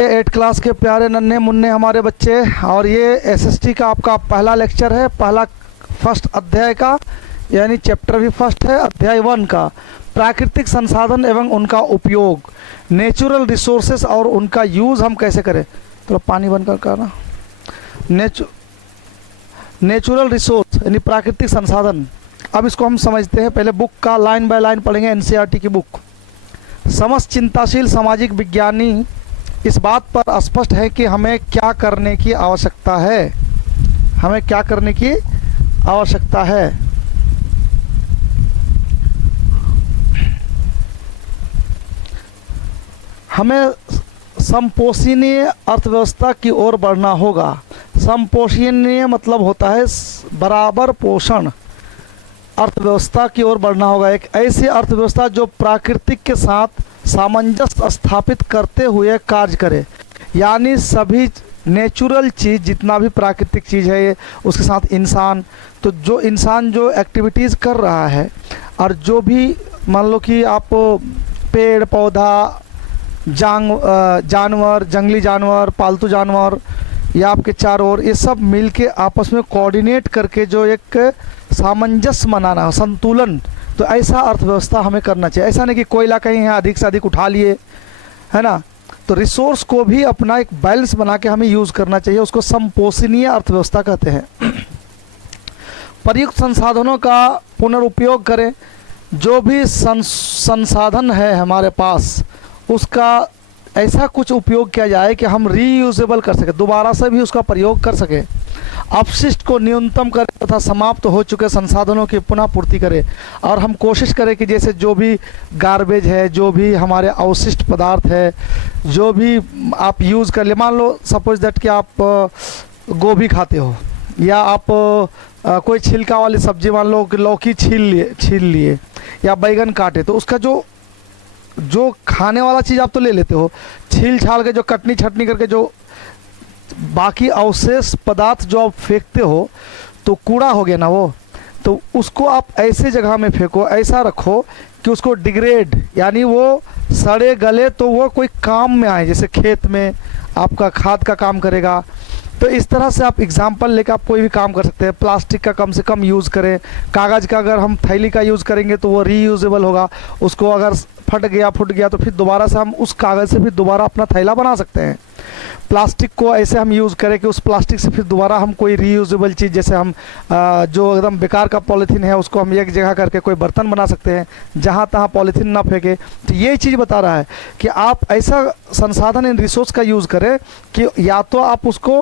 8 class के प्यारे नन्हे मुन्ने हमारे बच्चे, और ये एसएसटी का आपका पहला लेक्चर है, पहला फर्स्ट अध्याय का, यानी चैप्टर भी फर्स्ट है, अध्याय 1 का। प्राकृतिक संसाधन एवं उनका उपयोग, नेचुरल रिसोर्सेस और उनका यूज़ हम कैसे करें। तो पानी बंद कर करना। नेचुरल रिसोर्स यानी प्राकृतिक संसाधन। अब इसको हम समझते हैं, पहले बुक का लाइन बाय लाइन पढ़ेंगे, एनसीईआरटी की बुक। समस्त चिंताशील सामाजिक विज्ञानी इस बात पर स्पष्ट है कि हमें क्या करने की आवश्यकता है। हमें क्या करने की आवश्यकता है। हमें समपोषणीय अर्थव्यवस्था की ओर बढ़ना होगा। समपोषणीय मतलब होता है बराबर पोषण अर्थव्यवस्था की ओर बढ़ना होगा। एक ऐसी अर्थव्यवस्था जो प्राकृतिक के साथ सामंजस्य स्थापित करते हुए कार्य करे, यानी सभी नेचुरल चीज़, जितना भी प्राकृतिक चीज़ है, उसके साथ इंसान, तो जो इंसान जो एक्टिविटीज़ कर रहा है, और जो भी मान लो कि आप पेड़ पौधा, जानवर, जंगली जानवर, पालतू जानवर, या आपके चारों ओर, ये सब मिलके आपस में कोऑर्डिनेट करके जो एक सामंजस्य बनाना हो, संतुलन, तो ऐसा अर्थव्यवस्था हमें करना चाहिए। ऐसा नहीं कि कोयला कहीं है अधिक से अधिक उठा लिए, है ना। तो रिसोर्स को भी अपना एक बैलेंस बना के हमें यूज़ करना चाहिए, उसको समपोषणीय अर्थव्यवस्था कहते हैं। प्रयुक्त संसाधनों का पुनरुपयोग करें। जो भी संसाधन है हमारे पास, उसका ऐसा कुछ उपयोग किया जाए कि हम रीयूजेबल कर सकें, दोबारा से भी उसका प्रयोग कर सकें। अपशिष्ट को न्यूनतम करें तथा समाप्त हो चुके संसाधनों की पुनः पूर्ति करें। और हम कोशिश करें कि जैसे जो भी गार्बेज है, जो भी हमारे अवशिष्ट पदार्थ है, जो भी आप यूज़ कर ले, मान लो सपोज दैट कि आप गोभी खाते हो, या आप कोई छिलका वाली सब्जी, मान लो कि लौकी छील लिए या बैगन काटे, तो उसका जो खाने वाला चीज़ आप तो ले लेते हो, छील छाल के जो कटनी छटनी करके जो बाकी अवशेष पदार्थ जो आप फेंकते हो, तो कूड़ा हो गया ना वो, तो उसको आप ऐसे जगह में फेंको, ऐसा रखो कि उसको डिग्रेड, यानी वो सड़े गले तो वो कोई काम में आए, जैसे खेत में आपका खाद का काम करेगा। तो इस तरह से आप एग्जाम्पल लेकर आप कोई भी काम कर सकते हैं। प्लास्टिक का कम से कम यूज़ करें। कागज़ का अगर हम थैली का यूज़ करेंगे तो वो रीयूजेबल होगा, उसको अगर फट गया तो फिर दोबारा से हम उस कागज़ से फिर दोबारा अपना थैला बना सकते हैं। प्लास्टिक को ऐसे हम यूज़ करें कि उस प्लास्टिक से फिर दोबारा हम कोई रीयूजेबल चीज़, जैसे हम जो एकदम बेकार का पॉलीथीन है, उसको हम एक जगह करके कोई बर्तन बना सकते हैं, जहाँ तहाँ पॉलीथीन ना फेंके। तो ये चीज़ बता रहा है कि आप ऐसा संसाधन इन रिसोर्स का यूज़ करें कि या तो आप उसको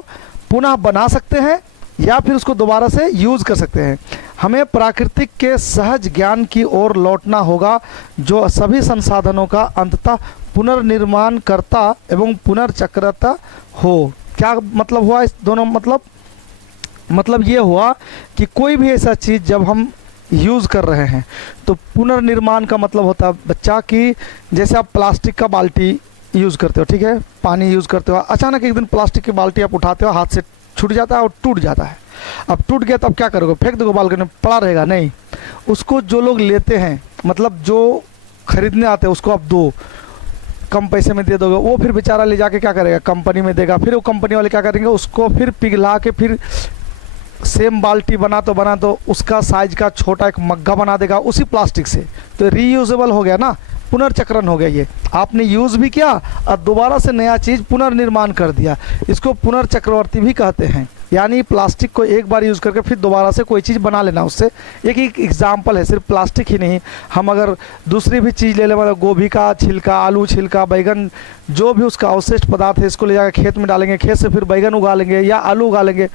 पुनः बना सकते हैं या फिर उसको दोबारा से यूज़ कर सकते हैं। हमें प्राकृतिक के सहज ज्ञान की ओर लौटना होगा, जो सभी संसाधनों का अंततः पुनर्निर्माण करता एवं पुनर्चक्रता हो। क्या मतलब हुआ इस दोनों? मतलब ये हुआ कि कोई भी ऐसा चीज़ जब हम यूज़ कर रहे हैं, तो पुनर्निर्माण का मतलब होता है बच्चा कि जैसे आप प्लास्टिक का बाल्टी यूज़ करते हो, ठीक है, पानी यूज़ करते हो, अचानक एक दिन प्लास्टिक की बाल्टी आप उठाते हो, हाथ से छूट जाता है और टूट जाता है। अब टूट गया तो अब क्या करोगे? फेंक दोगे बालकनी में, पड़ा रहेगा? नहीं, उसको जो लोग लेते हैं, मतलब जो खरीदने आते हैं, उसको आप दो, कम पैसे में दे दोगे, वो फिर बेचारा ले जाके क्या करेगा? कंपनी में देगा। फिर वो कंपनी वाले क्या करेंगे? उसको फिर पिघला के फिर सेम बाल्टी बना तो उसका साइज का छोटा एक मग्गा बना देगा उसी प्लास्टिक से। तो रीयूजेबल हो गया ना, पुनर्चक्रण हो गया। ये आपने यूज़ भी किया और दोबारा से नया चीज़ पुनर्निर्माण कर दिया। इसको पुनर्चक्रवर्ती भी कहते हैं। यानी प्लास्टिक को एक बार यूज़ करके फिर दोबारा से कोई चीज़ बना लेना उससे। एक एग्जाम्पल है, सिर्फ प्लास्टिक ही नहीं, हम अगर दूसरी भी चीज़ ले लें, मतलब गोभी का छिलका, आलू छिलका, बैगन, जो भी उसका अवशिष्ट पदार्थ है, इसको ले जाकर खेत में डालेंगे, खेत से फिर बैगन उगा लेंगे या आलू उगा लेंगे।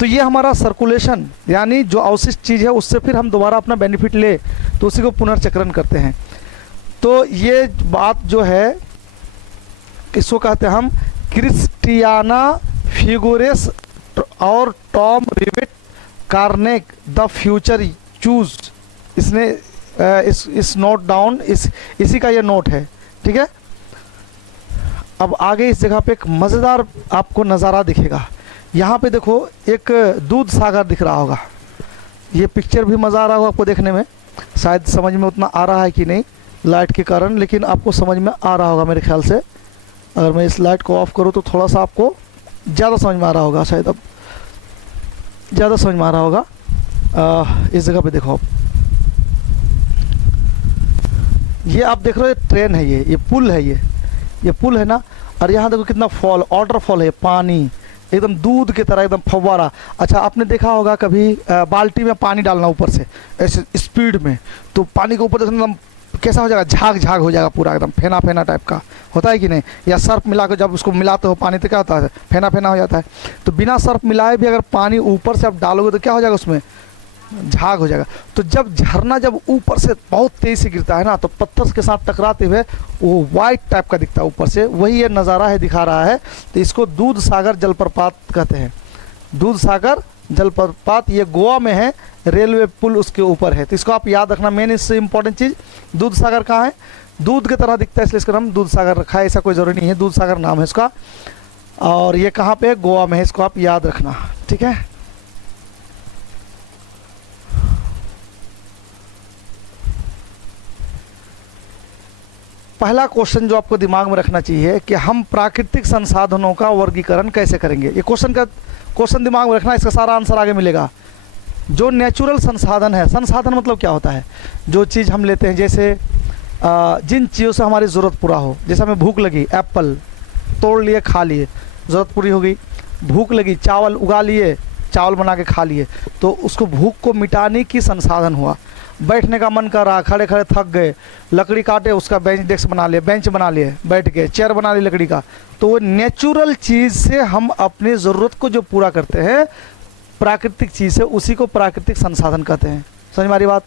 तो ये हमारा सर्कुलेशन, यानी जो अवशिष्ट चीज़ है उससे फिर हम दोबारा अपना बेनिफिट ले, तो उसी को पुनर्चक्रण करते हैं। तो ये बात जो है, किसको कहते हैं हम? क्रिस्टियाना फिगुरेस और Tom Rivett Carnac the future choose, इसने इस नोट डाउन, इसी का ये नोट है, ठीक है। अब आगे इस जगह पे एक मज़ेदार आपको नज़ारा दिखेगा। यहाँ पे देखो एक दूध सागर दिख रहा होगा। ये पिक्चर भी मज़ा आ रहा होगा आपको देखने में, शायद समझ में उतना आ रहा है कि नहीं लाइट के कारण, लेकिन आपको समझ में आ रहा होगा मेरे ख्याल से। अगर मैं इस लाइट को ऑफ करूँ तो थोड़ा सा आपको ज़्यादा समझ में आ रहा होगा, शायद अब ज़्यादा समझ में आ रहा होगा। इस जगह पे देखो आप, ये आप देख रहे हो, ये ट्रेन है, ये पुल है, ये पुल है ना। और यहाँ देखो कितना फॉल, वाटरफॉल है, पानी एकदम दूध की तरह, एकदम फव्वारा। अच्छा, आपने देखा होगा कभी बाल्टी में पानी डालना ऊपर से ऐसे स्पीड में, तो पानी के ऊपर एकदम कैसा हो जाएगा, झाग झाग हो जाएगा पूरा, एकदम फेना फेना टाइप का होता है कि नहीं। या सर्फ मिला कर जब उसको मिलाते हो पानी तो क्या होता है, फेना फेना हो जाता है। तो बिना सर्फ मिलाए भी अगर पानी ऊपर से आप डालोगे तो क्या हो जाएगा, उसमें झाग हो जाएगा। तो जब झरना जब ऊपर से बहुत तेज़ से गिरता है ना, तो पत्थर के साथ टकराते हुए वो वाइट टाइप का दिखता है ऊपर से, वही ये नज़ारा है, दिखा रहा है। तो इसको दूध सागर जलप्रपात कहते हैं, दूध सागर जलप्रपात। ये गोवा में है, रेलवे पुल उसके ऊपर है। तो इसको आप याद रखना, मेन इससे इम्पोर्टेंट चीज़, दूध सागर कहाँ है, दूध की तरह दिखता है इसलिए इसका नाम दूध सागर रखा है, ऐसा कोई ज़रूरी नहीं है, दूध सागर नाम है इसका। और ये कहाँ पे है, गोवा में है, इसको आप याद रखना, ठीक है। पहला क्वेश्चन जो आपको दिमाग में रखना चाहिए कि हम प्राकृतिक संसाधनों का वर्गीकरण कैसे करेंगे। ये क्वेश्चन दिमाग में रखना, इसका सारा आंसर आगे मिलेगा। जो नेचुरल संसाधन है, संसाधन मतलब क्या होता है, जो चीज़ हम लेते हैं, जैसे जिन चीज़ों से हमारी ज़रूरत पूरा हो। जैसे हमें भूख लगी, एप्पल तोड़ लिए खा लिए, ज़रूरत पूरी हो गई। भूख लगी, चावल उगा लिए, चावल बना के खा लिए, तो उसको भूख को मिटाने की संसाधन हुआ। बैठने का मन कर रहा, खड़े खड़े थक गए, लकड़ी काटे, उसका बेंच डेस्क बना लिए, बेंच बना लिए, बैठ के चेयर बना ली लकड़ी का। तो वो नेचुरल चीज़ से हम अपनी ज़रूरत को जो पूरा करते हैं, प्राकृतिक चीज़ से, उसी को प्राकृतिक संसाधन कहते हैं। समझ में आ रही बात।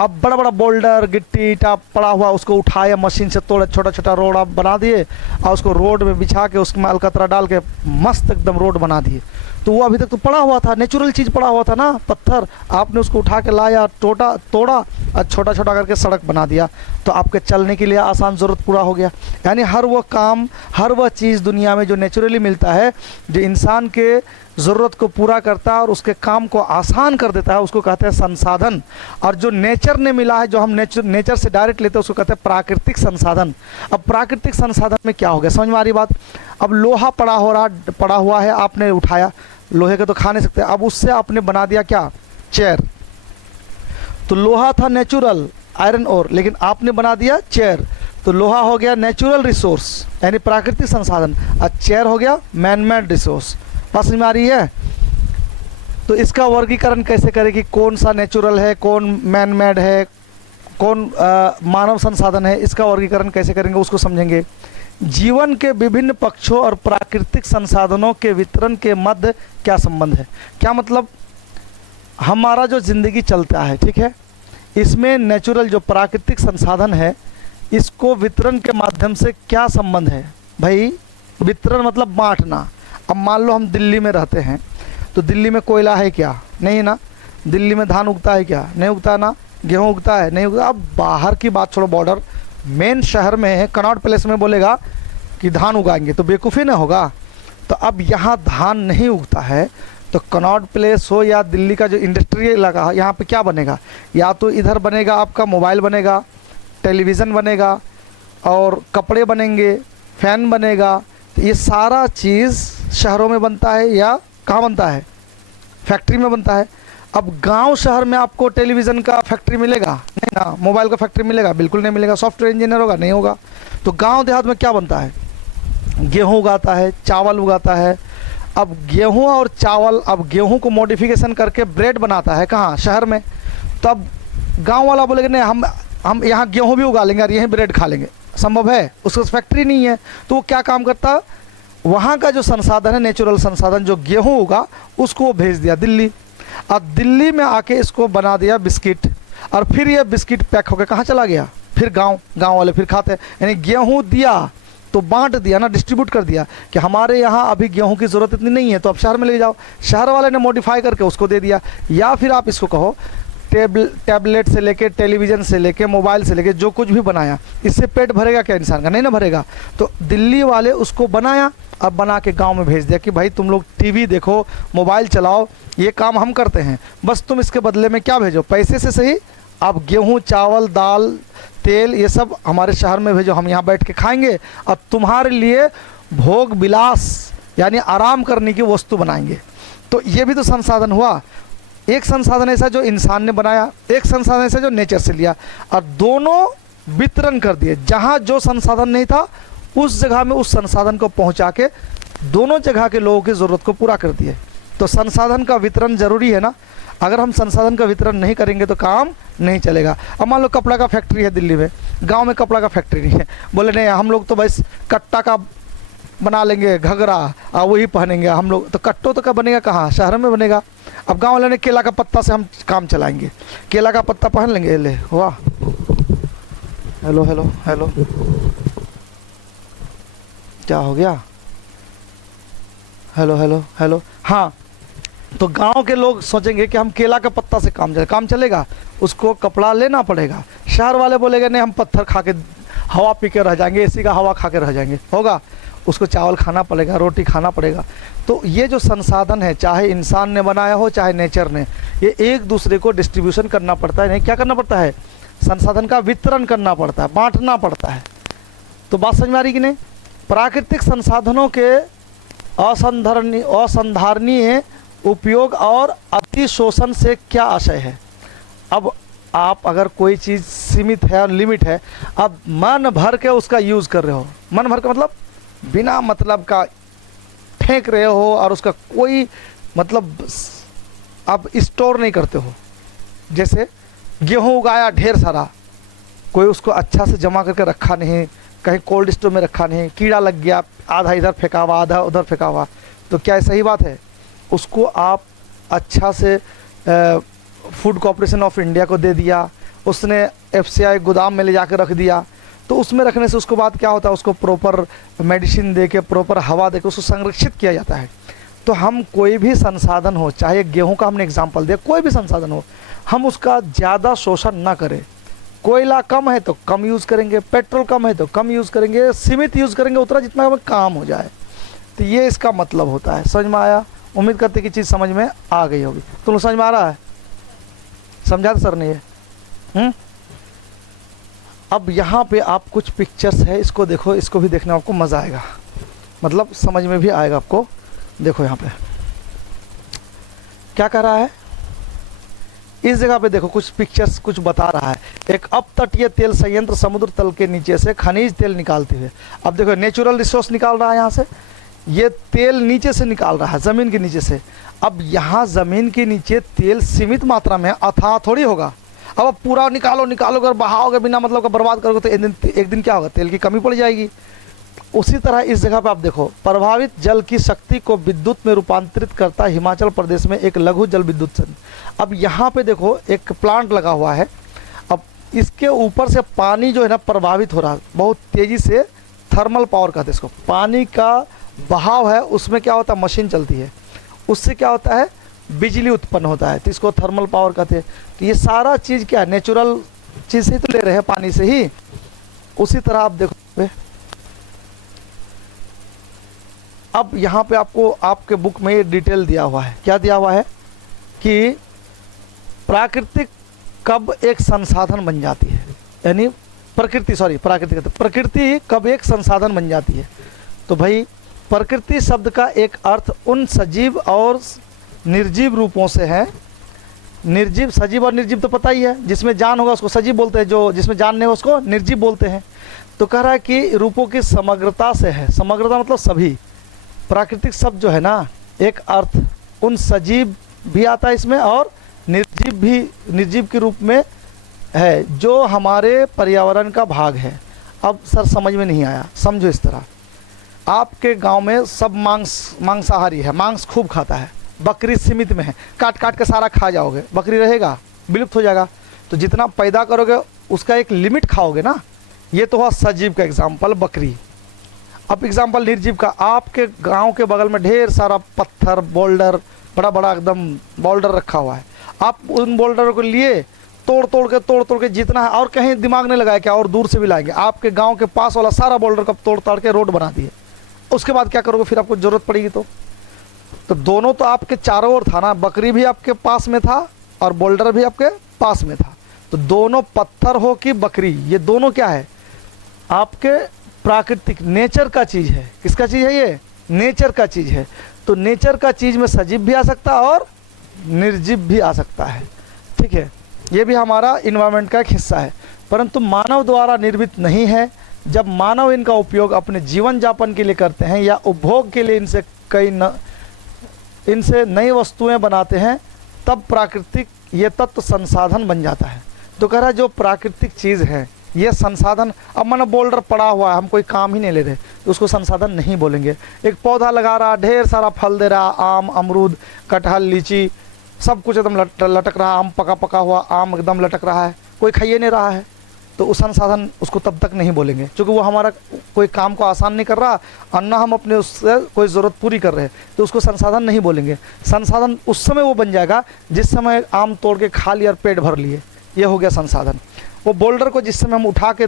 अब बड़ा बड़ा बोल्डर गिट्टी ईटा पड़ा हुआ, उसको उठाया मशीन से, तोड़े, छोटा छोटा रोड आप बना दिए और उसको रोड में बिछा के उसमें अलकतरा डाल के मस्त एकदम रोड बना दिए। तो वो अभी तक तो पड़ा हुआ था, नेचुरल चीज़ पड़ा हुआ था ना, पत्थर, आपने उसको उठा के लाया, तोड़ा और छोटा छोटा करके सड़क बना दिया, तो आपके चलने के लिए आसान, ज़रूरत पूरा हो गया। यानी हर वह काम, हर वह चीज़ दुनिया में जो नेचुरली मिलता है, जो इंसान के ज़रूरत को पूरा करता है और उसके काम को आसान कर देता है, उसको कहते हैं संसाधन। और जो नेचर ने मिला है, जो हम नेचर से डायरेक्ट लेते हैं, उसको कहते हैं प्राकृतिक संसाधन। अब प्राकृतिक संसाधन में क्या हो गया, समझ में आ रही बात। अब लोहा पड़ा हुआ है, आपने उठाया, लोहे के तो खा नहीं सकते, अब उससे आपने बना दिया क्या, चेयर। तो लोहा था नेचुरल आयरन ओर, लेकिन आपने बना दिया चेयर, तो लोहा हो गया नेचुरल रिसोर्स यानी प्राकृतिक संसाधन, और चेयर हो गया मैन मेड रिसोर्स। बात समझ में आ रही है। तो इसका वर्गीकरण कैसे करें कि कौन सा नेचुरल है, कौन मैन मेड है, कौन मानव संसाधन है, इसका वर्गीकरण कैसे करेंगे उसको समझेंगे। जीवन के विभिन्न पक्षों और प्राकृतिक संसाधनों के वितरण के मध्य क्या संबंध है। क्या मतलब, हमारा जो ज़िंदगी चलता है, ठीक है, इसमें नेचुरल जो प्राकृतिक संसाधन है, इसको वितरण के माध्यम से क्या संबंध है। भाई वितरण मतलब बांटना। अब मान लो हम दिल्ली में रहते हैं, तो दिल्ली में कोयला है क्या, नहीं ना। दिल्ली में धान उगता है क्या, नहीं उगता ना। गेहूँ उगता है, नहीं उगता। अब बाहर की बात छोड़ो, बॉर्डर, मेन शहर में है, कनॉट प्लेस में बोलेगा कि धान उगाएंगे तो बेवकूफ़ी ना होगा। तो अब यहाँ धान नहीं उगता है, तो कनॉट प्लेस हो या दिल्ली का जो इंडस्ट्रियल इलाका है, यहाँ पे क्या बनेगा, या तो इधर बनेगा आपका मोबाइल बनेगा, टेलीविज़न बनेगा, और कपड़े बनेंगे, फैन बनेगा। तो ये सारा चीज़ शहरों में बनता है या कहाँ बनता है, फैक्ट्री में बनता है। अब गांव शहर में आपको टेलीविज़न का फैक्ट्री मिलेगा, नहीं ना। मोबाइल का फैक्ट्री मिलेगा, बिल्कुल नहीं मिलेगा। सॉफ्टवेयर इंजीनियर होगा, नहीं होगा। तो गांव देहात में क्या बनता है, गेहूं उगाता है, चावल उगाता है। अब गेहूं और चावल, अब गेहूं को मॉडिफिकेशन करके ब्रेड बनाता है, कहाँ, शहर में। तब गांव वाला बोलेगा नहीं, हम यहाँ गेहूं भी उगा लेंगे और यहीं ब्रेड खा लेंगे। संभव है, उसका फैक्ट्री नहीं है। तो वो क्या काम करता, वहाँ का जो संसाधन है, नेचुरल संसाधन, जो गेहूँ उगा, उसको वो भेज दिया दिल्ली। अब दिल्ली में आके इसको बना दिया बिस्किट, और फिर ये बिस्किट पैक होकर कहाँ चला गया, फिर गांव वाले फिर खाते हैं। यानी गेहूँ दिया तो बांट दिया ना, डिस्ट्रीब्यूट कर दिया कि हमारे यहाँ अभी गेहूँ की ज़रूरत इतनी नहीं है, तो आप शहर में ले जाओ। शहर वाले ने मॉडिफाई करके उसको दे दिया। या फिर आप इसको कहो, टैबलेट से लेके, टेलीविज़न से लेके, मोबाइल से लेके, जो कुछ भी बनाया, इससे पेट भरेगा क्या इंसान का, नहीं ना भरेगा। तो दिल्ली वाले उसको बनाया, अब बना के गांव में भेज दिया कि भाई तुम लोग टीवी देखो, मोबाइल चलाओ, ये काम हम करते हैं, बस तुम इसके बदले में क्या भेजो, पैसे से सही, आप गेहूं, चावल, दाल, तेल ये सब हमारे शहर में भेजो, हम यहाँ बैठ के खाएंगे और तुम्हारे लिए भोग विलास यानी आराम करने की वस्तु बनाएंगे। तो ये भी तो संसाधन हुआ। एक संसाधन ऐसा जो इंसान ने बनाया, एक संसाधन ऐसा जो नेचर से लिया, और दोनों वितरण कर दिए। जहाँ जो संसाधन नहीं था उस जगह में उस संसाधन को पहुँचा के दोनों जगह के लोगों की ज़रूरत को पूरा कर दिए। तो संसाधन का वितरण ज़रूरी है ना। अगर हम संसाधन का वितरण नहीं करेंगे तो काम नहीं चलेगा। अब मान लो कपड़ा का फैक्ट्री है दिल्ली में, गांव में कपड़ा का फैक्ट्री नहीं है, बोले नहीं हम लोग तो बस कट्टा का बना लेंगे घघरा और वही पहनेंगे हम लोग, तो कट्टो तो का बनेगा कहाँ, शहर में बनेगा। अब गांव वाले ने केला का पत्ता से हम काम चलाएंगे, केला का पत्ता पहन लेंगे। ले हुआ, हेलो हेलो हेलो, क्या हो गया, हेलो हेलो हेलो। हाँ, तो गांव के लोग सोचेंगे कि हम केला का पत्ता से काम चलेगा, उसको कपड़ा लेना पड़ेगा। शहर वाले बोलेंगे नहीं हम पत्थर खा के हवा पी के रह जाएंगे, एसी का हवा खा के रह जाएंगे। होगा, उसको चावल खाना पड़ेगा, रोटी खाना पड़ेगा। तो ये जो संसाधन है, चाहे इंसान ने बनाया हो चाहे नेचर ने, ये एक दूसरे को डिस्ट्रीब्यूशन करना पड़ता है। नहीं, क्या करना पड़ता है, संसाधन का वितरण करना पड़ता है, बांटना पड़ता है। तो बात समझ में आ रही कि नहीं। प्राकृतिक संसाधनों के असंधारणीय उपयोग और अतिशोषण से क्या आशय है। अब आप अगर कोई चीज़ सीमित है और लिमिट है, अब मन भर के उसका यूज़ कर रहे हो, मन भर के मतलब बिना मतलब का फेंक रहे हो और उसका कोई मतलब आप स्टोर नहीं करते हो। जैसे गेहूँ उगाया ढेर सारा, कोई उसको अच्छा से जमा करके रखा नहीं, कहीं कोल्ड स्टोर में रखा नहीं, कीड़ा लग गया, आधा इधर फेंका हुआ आधा उधर फेंका हुआ, तो क्या सही बात है। उसको आप अच्छा से फूड कॉर्पोरेशन ऑफ इंडिया को दे दिया, उसने FCI गोदाम में ले जाकर रख दिया, तो उसमें रखने से उसके बाद क्या होता है, उसको प्रॉपर मेडिसिन दे के, प्रॉपर हवा दे के उसको संरक्षित किया जाता है। तो हम कोई भी संसाधन हो, चाहे गेहूं का हमने एग्जांपल दिया, कोई भी संसाधन हो, हम उसका ज़्यादा शोषण ना करें। कोयला कम है तो कम यूज़ करेंगे, पेट्रोल कम है तो कम यूज़ करेंगे, सीमित यूज़ करेंगे उतना जितना हमें काम हो जाए। तो ये इसका मतलब होता है। समझ में आया? उम्मीद करते कि चीज़ समझ में आ गई होगी। तुम समझ में आ रहा है? समझा था सर ने ये? अब यहाँ पे आप कुछ पिक्चर्स है, इसको देखो, इसको भी देखने में आपको मज़ा आएगा, मतलब समझ में भी आएगा आपको। देखो यहाँ पे क्या कर रहा है, इस जगह पे देखो कुछ पिक्चर्स कुछ बता रहा है। एक अपतटीय तेल संयंत्र समुद्र तल के नीचे से खनिज तेल निकालते हुए, अब देखो नेचुरल रिसोर्स निकाल रहा है यहाँ से, ये तेल नीचे से निकाल रहा है, ज़मीन के नीचे से। अब यहाँ ज़मीन के नीचे तेल सीमित मात्रा में, अथाह थोड़ी होगा। अब आप पूरा निकालोगे और बहाओगे बिना मतलब का बर्बाद करोगे तो एक दिन क्या होगा, तेल की कमी पड़ जाएगी। उसी तरह इस जगह पे आप देखो, प्रभावित जल की शक्ति को विद्युत में रूपांतरित करता हिमाचल प्रदेश में एक लघु जल विद्युत संयंत्र। अब यहाँ पे देखो एक प्लांट लगा हुआ है, अब इसके ऊपर से पानी जो है ना प्रभावित हो रहा है बहुत तेज़ी से, थर्मल पावर कहते हैं इसको। पानी का बहाव है, उसमें क्या होता है, मशीन चलती है, उससे क्या होता है, बिजली उत्पन्न होता है, तो इसको थर्मल पावर कहते हैं। तो ये सारा चीज़ क्या है, नेचुरल चीज़ से ही तो ले रहे हैं, पानी से ही। उसी तरह आप देखो, अब यहाँ पे आपको आपके बुक में ये डिटेल दिया हुआ है। क्या दिया हुआ है कि प्राकृतिक कब एक संसाधन बन जाती है, यानी प्रकृति कब एक संसाधन बन जाती है। तो भाई प्रकृति शब्द का एक अर्थ उन सजीव और निर्जीव रूपों से है। निर्जीव, सजीव और निर्जीव तो पता ही है, जिसमें जान होगा उसको सजीव बोलते हैं, जो जिसमें जान नहीं होगा उसको निर्जीव बोलते हैं। तो कह रहा है कि रूपों की समग्रता से है, समग्रता मतलब सभी। प्राकृतिक शब्द जो है ना, एक अर्थ उन सजीव भी आता है इसमें और निर्जीव भी, निर्जीव के रूप में है, जो हमारे पर्यावरण का भाग है। अब सर समझ में नहीं आया, समझो इस तरह, आपके गांव में सब मांसाहारी है, मांस खूब खाता है, बकरी सीमित में है, काट काट के सारा खा जाओगे, बकरी रहेगा, विलुप्त हो जाएगा। तो जितना पैदा करोगे उसका एक लिमिट खाओगे ना। ये तो हुआ सजीव का एग्जाम्पल, बकरी। अब एग्जाम्पल निर्जीव का, आपके गांव के बगल में ढेर सारा पत्थर, बोल्डर, बड़ा बड़ा एकदम बोल्डर रखा हुआ है। आप उन बोल्डर को लिए तोड़ तोड़ के जितना है, और कहीं दिमाग नहीं लगाया क्या, और दूर से भी लाएंगे, आपके गांव के पास वाला सारा बोल्डर को तोड़ ताड़ के रोड बना दिए। उसके बाद क्या करोगे, फिर आपको ज़रूरत पड़ेगी तो दोनों तो आपके चारों ओर था ना, बकरी भी आपके पास में था और बोल्डर भी आपके पास में था। तो दोनों पत्थर हो कि बकरी, ये दोनों क्या है, आपके प्राकृतिक नेचर का चीज़ है। किसका चीज़ है ये? नेचर का चीज़ है। तो नेचर का चीज़ में सजीव भी आ सकता है और निर्जीव भी आ सकता है, ठीक है। ये भी हमारा इन्वायरमेंट का एक हिस्सा है, परंतु मानव द्वारा निर्मित नहीं है। जब मानव इनका उपयोग अपने जीवन यापन के लिए करते हैं या उपभोग के लिए इनसे नई वस्तुएं बनाते हैं, तब प्राकृतिक ये तत्व संसाधन बन जाता है। तो कह रहा है जो प्राकृतिक चीज़ है ये संसाधन। अब मैंने बोल्डर पड़ा हुआ है, हम कोई काम ही नहीं ले रहे, तो उसको संसाधन नहीं बोलेंगे। एक पौधा लगा रहा, ढेर सारा फल दे रहा, आम, अमरूद, कटहल, लीची, सब कुछ एकदम लटक रहा, आम पका पका हुआ आम एकदम लटक रहा है, कोई खाइए नहीं रहा है, तो उस संसाधन उसको तब तक नहीं बोलेंगे, क्योंकि वो हमारा कोई काम को आसान नहीं कर रहा, और न हम अपने उससे कोई ज़रूरत पूरी कर रहे हैं, तो उसको संसाधन नहीं बोलेंगे। संसाधन उस समय वो बन जाएगा जिस समय आम तोड़ के खा लिया और पेट भर लिए, ये हो गया संसाधन। वो बोल्डर को जिस समय हम उठा के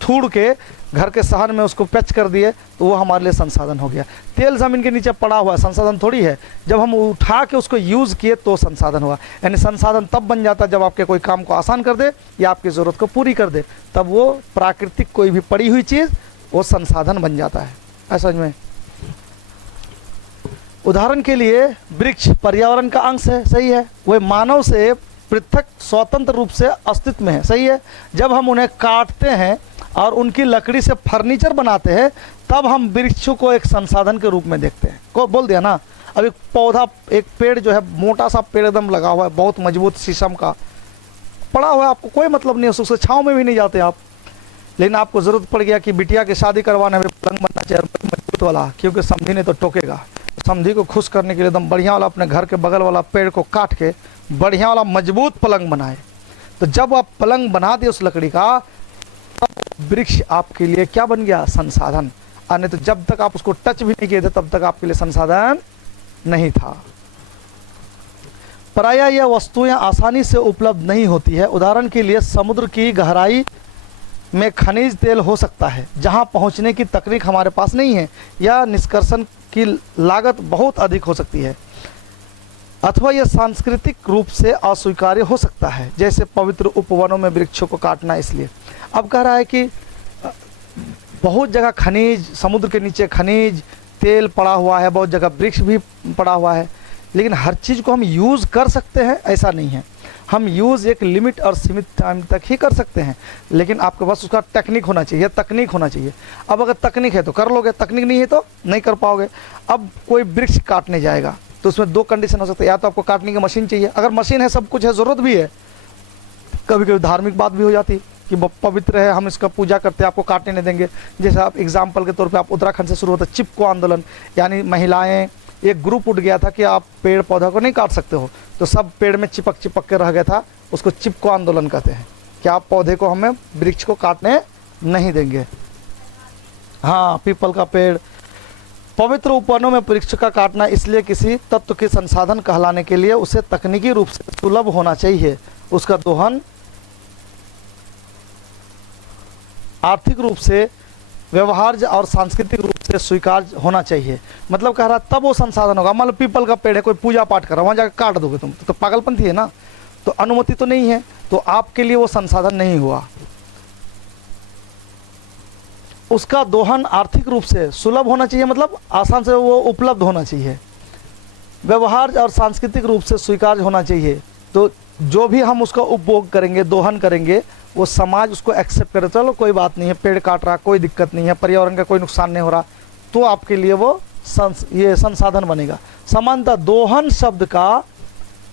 थूड़ के घर के सहन में उसको पैच कर दिए, तो वो हमारे लिए संसाधन हो गया। तेल ज़मीन के नीचे पड़ा हुआ संसाधन थोड़ी है, जब हम उठा के उसको यूज़ किए तो संसाधन हुआ। यानी संसाधन तब बन जाता है जब आपके कोई काम को आसान कर दे या आपकी ज़रूरत को पूरी कर दे, तब वो प्राकृतिक कोई भी पड़ी हुई चीज़ वो संसाधन बन जाता है। ऐसा में उदाहरण के लिए वृक्ष पर्यावरण का अंश है, सही है, वह मानव से पृथक स्वतंत्र रूप से अस्तित्व में है, सही है। जब हम उन्हें काटते हैं और उनकी लकड़ी से फर्नीचर बनाते हैं, तब हम वृक्षों को एक संसाधन के रूप में देखते हैं। को बोल दिया ना, अब एक पौधा, एक पेड़ जो है, मोटा सा पेड़ एकदम लगा हुआ है, बहुत मजबूत शीशम का पड़ा हुआ है, आपको कोई मतलब नहीं है उससे, छाँव में भी नहीं जाते आप, लेकिन आपको ज़रूरत पड़ गया कि बिटिया की शादी करवाने में पलंग बनना चाहिए मजबूत वाला, क्योंकि समधी ने तो टोकेगा। समधी को खुश करने के लिए एकदम बढ़िया वाला अपने घर के बगल वाला पेड़ को काट के बढ़िया वाला मजबूत पलंग बनाए। तो जब आप पलंग बना दिए उस लकड़ी का, तब वृक्ष आपके लिए क्या बन गया? संसाधन। और नहीं तो जब तक आप उसको टच भी नहीं किए थे तब तक आपके लिए संसाधन नहीं था। प्रायः यह वस्तुएं आसानी से उपलब्ध नहीं होती है। उदाहरण के लिए समुद्र की गहराई में खनिज तेल हो सकता है, जहां पहुंचने की तकनीक हमारे पास नहीं है, या निष्कर्षण की लागत बहुत अधिक हो सकती है, अथवा यह सांस्कृतिक रूप से अस्वीकार्य हो सकता है, जैसे पवित्र उपवनों में वृक्षों को काटना। इसलिए अब कह रहा है कि बहुत जगह खनिज, समुद्र के नीचे खनिज तेल पड़ा हुआ है, बहुत जगह वृक्ष भी पड़ा हुआ है, लेकिन हर चीज़ को हम यूज़ कर सकते हैं ऐसा नहीं है। हम यूज़ एक लिमिट और सीमित टाइम तक ही कर सकते हैं, लेकिन आपके पास उसका टेक्निक होना चाहिए, तकनीक होना चाहिए। अब अगर तकनीक है तो कर लोगे, तकनीक नहीं है तो नहीं कर पाओगे। अब कोई वृक्ष काटने जाएगा तो उसमें दो कंडीशन हो सकते हैं, या तो आपको काटने की मशीन चाहिए, अगर मशीन है, सब कुछ है, ज़रूरत भी है, कभी कभी धार्मिक बात भी हो जाती कि पवित्र है, हम इसका पूजा करते हैं, आपको काटने नहीं देंगे। जैसे आप एग्जाम्पल के तौर पे आप उत्तराखंड से शुरू होता है चिपको आंदोलन, यानी महिलाएं, एक ग्रुप उठ गया था कि आप पेड़ पौधा को नहीं काट सकते हो, तो सब पेड़ में चिपक चिपक के रह गया था, उसको चिपको आंदोलन कहते हैं कि आप पौधे को, हमें वृक्ष को काटने नहीं देंगे। हाँ, पीपल का पेड़। पवित्र उपवनों में वृक्ष का काटना इसलिए किसी तत्व के संसाधन कहलाने के लिए उसे तकनीकी रूप से सुलभ होना चाहिए, उसका दोहन आर्थिक रूप से, व्यवहार्य और सांस्कृतिक रूप से स्वीकार्य होना चाहिए। मतलब कह रहा तब वो संसाधन होगा। मान लो पीपल का पेड़ है, कोई पूजा पाठ कर रहा है, वहाँ जाकर काट दोगे तुम तो पागलपंथी है ना, तो अनुमति तो नहीं है, तो आपके लिए वो संसाधन नहीं हुआ। उसका दोहन आर्थिक रूप से सुलभ होना चाहिए, मतलब आसान से वो उपलब्ध होना चाहिए, व्यवहार्य और सांस्कृतिक रूप से स्वीकार्य होना चाहिए। तो जो भी हम उसका उपभोग करेंगे, दोहन करेंगे, वो समाज उसको एक्सेप्ट करे, चलो कोई बात नहीं है, पेड़ काट रहा, कोई दिक्कत नहीं है, पर्यावरण का कोई नुकसान नहीं हो रहा, तो आपके लिए वो ये संसाधन बनेगा। समानता दोहन शब्द का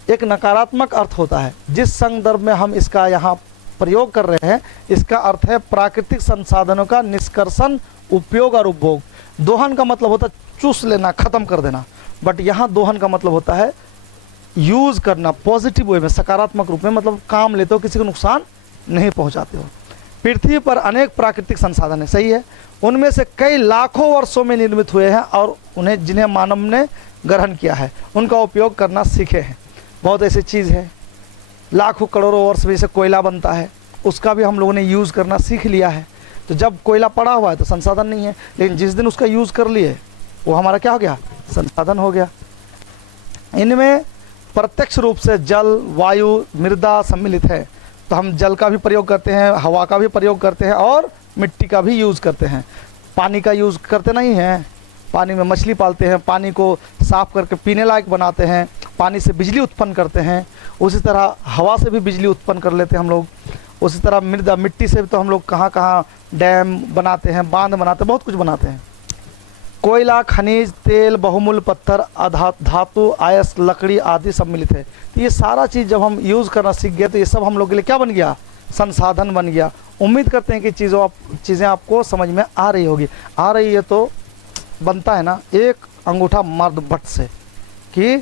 एक नकारात्मक अर्थ होता है, जिस संदर्भ में हम इसका यहाँ प्रयोग कर रहे हैं, इसका अर्थ है प्राकृतिक संसाधनों का निष्कर्षण, उपयोग और उपभोग। दोहन का मतलब होता है चूस लेना, ख़त्म कर देना, बट यहाँ दोहन का मतलब होता है यूज़ करना, पॉजिटिव वे में, सकारात्मक रूप में, मतलब काम लेते हो, किसी को नुकसान नहीं पहुंचाते हो। पृथ्वी पर अनेक प्राकृतिक संसाधन है, सही है, उनमें से कई लाखों वर्षों में निर्मित हुए हैं और उन्हें, जिन्हें मानव ने ग्रहण किया है, उनका उपयोग करना सीखे हैं। बहुत ऐसी चीज़ है, लाखों करोड़ों वर्ष में जैसे कोयला बनता है, उसका भी हम लोगों ने यूज़ करना सीख लिया है। तो जब कोयला पड़ा हुआ है तो संसाधन नहीं है, लेकिन जिस दिन उसका यूज़ कर लिए वो हमारा क्या हो गया? संसाधन हो गया। इनमें प्रत्यक्ष रूप से जल, वायु, मृदा सम्मिलित है। तो हम जल का भी प्रयोग करते हैं, हवा का भी प्रयोग करते हैं और मिट्टी का भी यूज़ करते हैं। पानी का यूज़ करते नहीं हैं, पानी में मछली पालते हैं, पानी को साफ़ करके पीने लायक बनाते हैं, पानी से बिजली उत्पन्न करते हैं। उसी तरह हवा से भी बिजली उत्पन्न कर लेते हैं हम लोग। उसी तरह मृदा मिट्टी से भी तो हम लोग कहाँ कहाँ डैम बनाते हैं, बांध बनाते हैं, बहुत कुछ बनाते हैं। कोयला, खनिज, तेल, बहुमूल्य पत्थर, धातु, आयस, लकड़ी आदि सम्मिलित है। तो ये सारा चीज़ जब हम यूज़ करना सीख गए तो ये सब हम लोग के लिए क्या बन गया, संसाधन बन गया। उम्मीद करते हैं कि चीज़ें आपको समझ में आ रही होगी। आ रही है तो बनता है ना एक अंगूठा मर्द भट्ट से कि